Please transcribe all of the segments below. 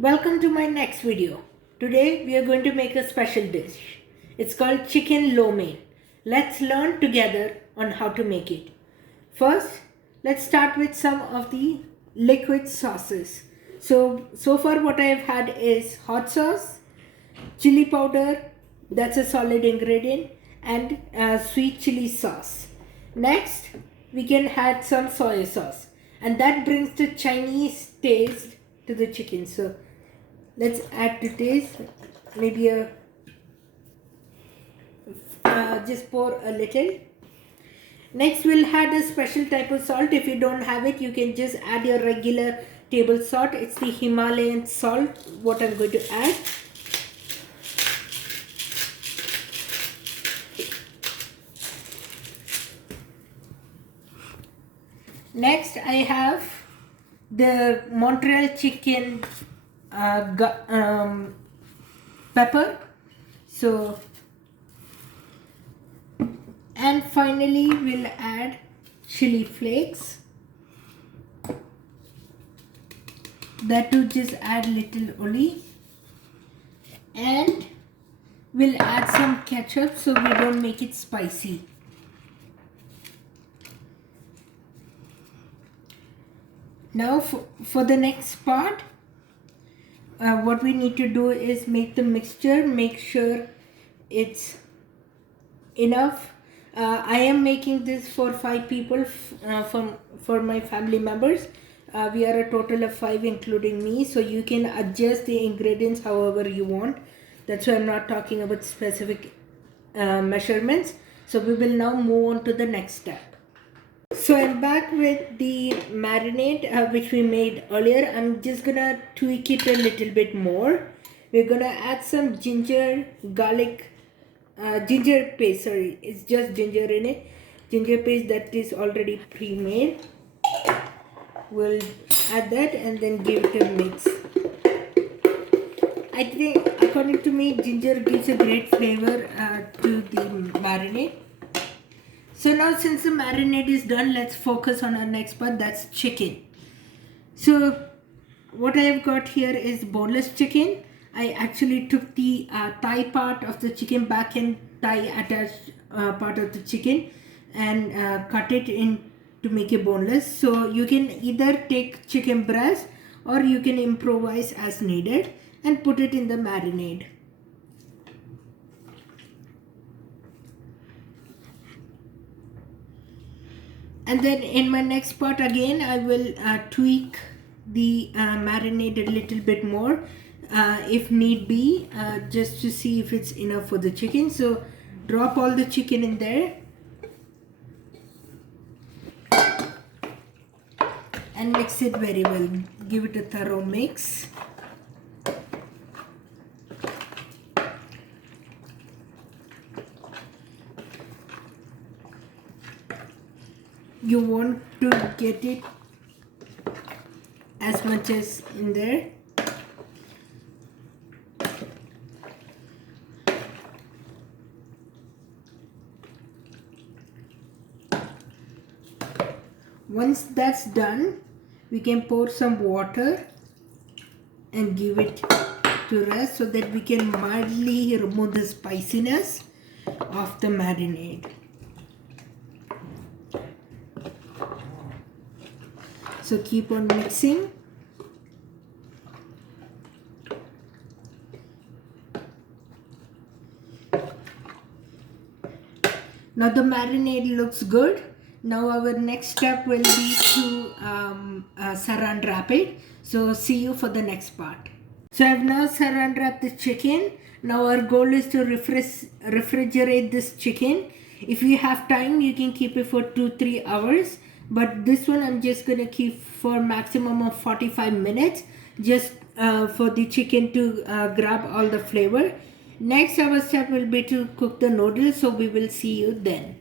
Welcome to my next video. Today we are going to make a special dish. It's called chicken lo mein. Let's learn together on how to make it. First, let's start with some of the liquid sauces. So far what I have had is hot sauce, chili powder, that's a solid ingredient, and sweet chili sauce. Next, we can add some soy sauce, and that brings the Chinese taste to the chicken. So let's add the taste, maybe just pour a little. Next, we'll add a special type of salt. If you don't have it, you can just add your regular table salt. It's the Himalayan salt what I'm going to add. Next, I have the Montreal chicken pepper. And finally we'll add chili flakes. That too, just add little only. And we'll add some ketchup so we don't make it spicy. Now for the next part, what we need to do is make the mixture, make sure it's enough. I am making this for 5 people for my family members. We are a total of 5 including me, so you can adjust the ingredients however you want. That's why I'm not talking about specific measurements. So we will now move on to the next step. So I'm back with the marinade which we made earlier. I'm just gonna tweak it a little bit more. We're gonna add some ginger, garlic, ginger paste. Sorry, it's just ginger in it. Ginger paste that is already pre-made. We'll add that and then give it a mix. I think, according to me, ginger gives a great flavor to the marinade. So now, since the marinade is done, let's focus on our next part, that's chicken. So what I have got here is boneless chicken. I actually took the thigh part of the chicken, back and thigh attached part of the chicken, and cut it in to make it boneless. So you can either take chicken breast or you can improvise as needed and put it in the marinade. And then in my next part again, I will tweak the marinade a little bit more if need be, just to see if it's enough for the chicken. So drop all the chicken in there and mix it very well. Give it a thorough mix. You want to get it as much as in there. Once that's done, we can pour some water and give it to rest so that we can mildly remove the spiciness of the marinade. So keep on mixing. Now the marinade looks good. Now our next step will be to saran wrap it. So see you for the next part. So I have now saran wrapped the chicken. Now our goal is to refrigerate this chicken. If you have time, you can keep it for 2-3 hours. But this one I'm just going to keep for maximum of 45 minutes. Just for the chicken to grab all the flavor. Next our step will be to cook the noodles. So we will see you then.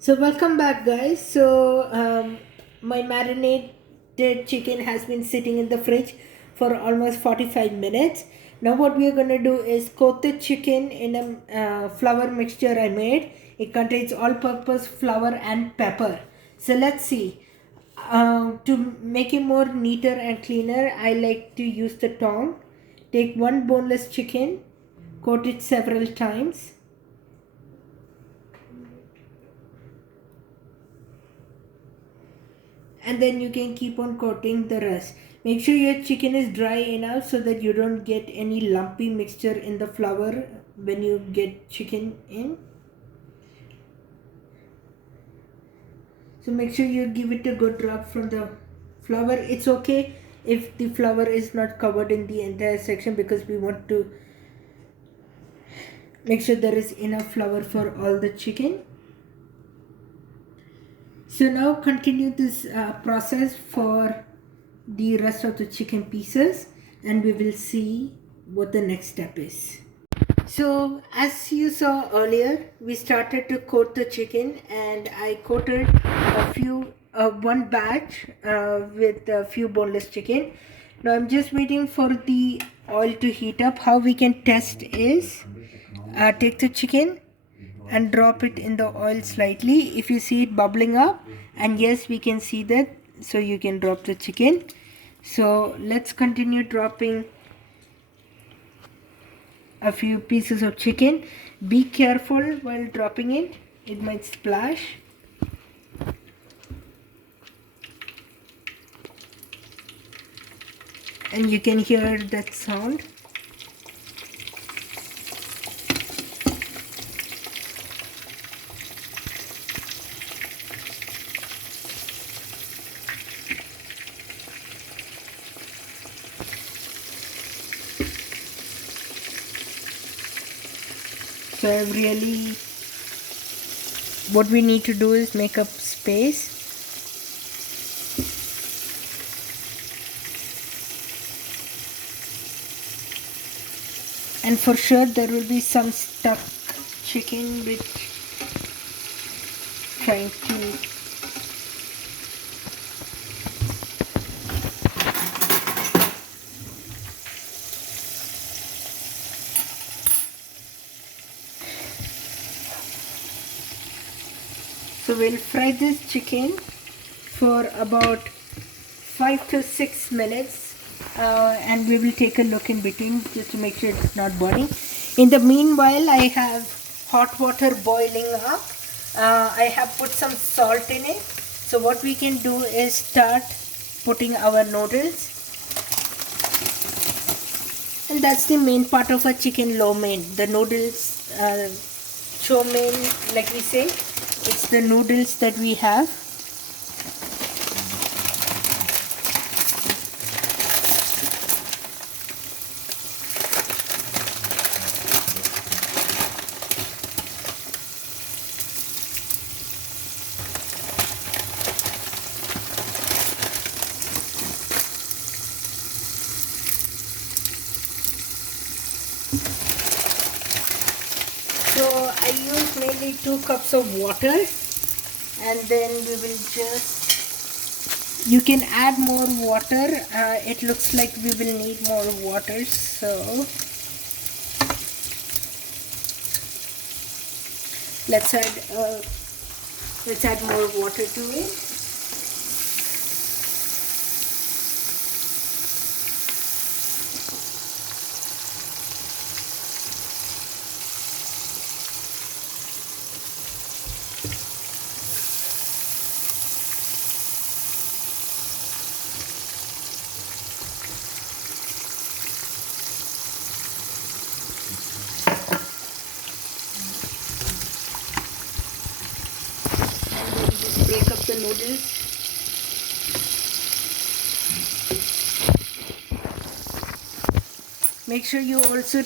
So welcome back guys. So my marinated chicken has been sitting in the fridge for almost 45 minutes. Now what we are going to do is coat the chicken in a flour mixture I made. It contains all-purpose flour and pepper. So let's see. To make it more neater and cleaner, I like to use the tong. Take one boneless chicken, coat it several times, and then you can keep on coating the rest. Make sure your chicken is dry enough so that you don't get any lumpy mixture in the flour when you get chicken in. So make sure you give it a good rub from the flour. It's okay if the flour is not covered in the entire section, because we want to make sure there is enough flour for all the chicken. So now continue this process for the rest of the chicken pieces, and we will see what the next step is. So as you saw earlier, we started to coat the chicken, and I coated one batch with a few boneless chicken. Now I'm just waiting for the oil to heat up. How we can test is take the chicken and drop it in the oil slightly. If you see it bubbling up, and yes, we can see that, so you can drop the chicken. So let's continue dropping a few pieces of chicken. Be careful while dropping it might splash. And you can hear that sound. So what we need to do is make up space. And for sure there will be some stuck chicken which trying to So we'll fry this chicken for about 5 to 6 minutes, and we will take a look in between just to make sure it's not burning. In the meanwhile, I have hot water boiling up. I have put some salt in it. So what we can do is start putting our noodles. And that's the main part of a chicken lo mein. The noodles, chow mein, like we say. It's the noodles that we have. So I use mainly 2 cups of water, and then we will just, you can add more water. It looks like we will need more water, so let's add more water to it. Break up the noodles. Make sure you also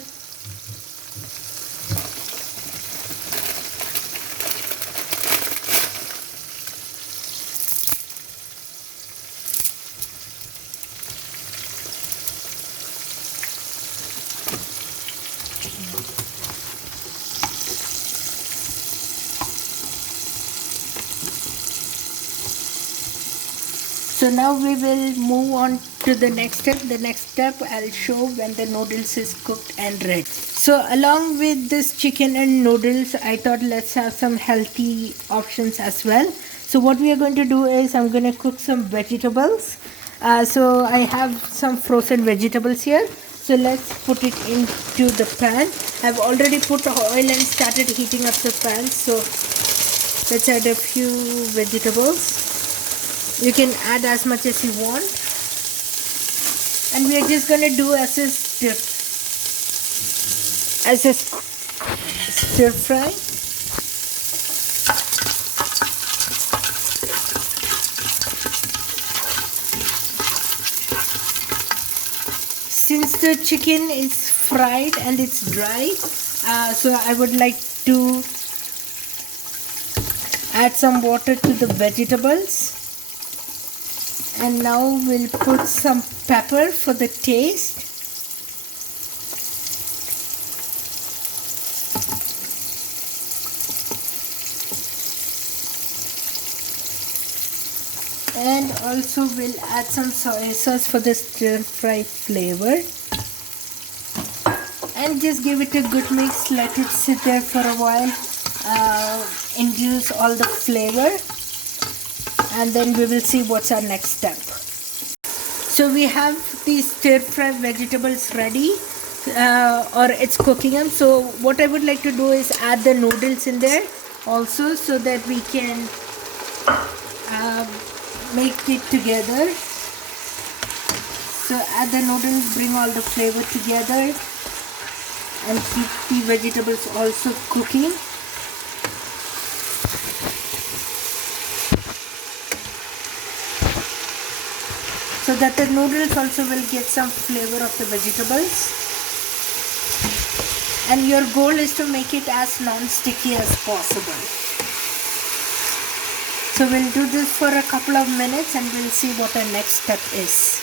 So now we will move on to the next step. The next step I'll show when the noodles is cooked and ready. So along with this chicken and noodles, I thought let's have some healthy options as well. So what we are going to do is I'm going to cook some vegetables. So I have some frozen vegetables here. So let's put it into the pan. I've already put oil and started heating up the pan. So let's add a few vegetables. You can add as much as you want. And we are just going to do as a stir fry. Since the chicken is fried and it's dry, so I would like to add some water to the vegetables. And now we'll put some pepper for the taste. And also we'll add some soy sauce for the stir fry flavor. And just give it a good mix, let it sit there for a while, induce all the flavor, and then we will see what's our next step. So we have these stir fry vegetables ready, or it's cooking them. So what I would like to do is add the noodles in there also, so that we can make it together. So add the noodles, bring all the flavor together, and keep the vegetables also cooking. So that the noodles also will get some flavor of the vegetables. And your goal is to make it as non-sticky as possible. So we'll do this for a couple of minutes and we'll see what our next step is.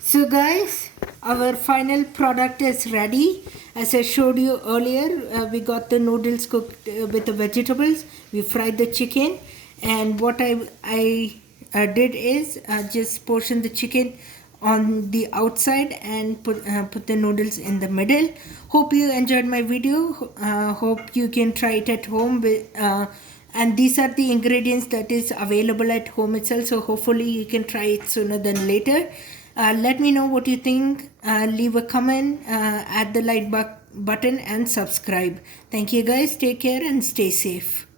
So guys, our final product is ready. As I showed you earlier, we got the noodles cooked with the vegetables. We fried the chicken, and what I did is just portion the chicken on the outside and put the noodles in the middle. Hope you enjoyed my video. Hope you can try it at home. And these are the ingredients that is available at home itself. So hopefully you can try it sooner than later. Let me know what you think. Leave a comment, add the like button and subscribe. Thank you guys. Take care and stay safe.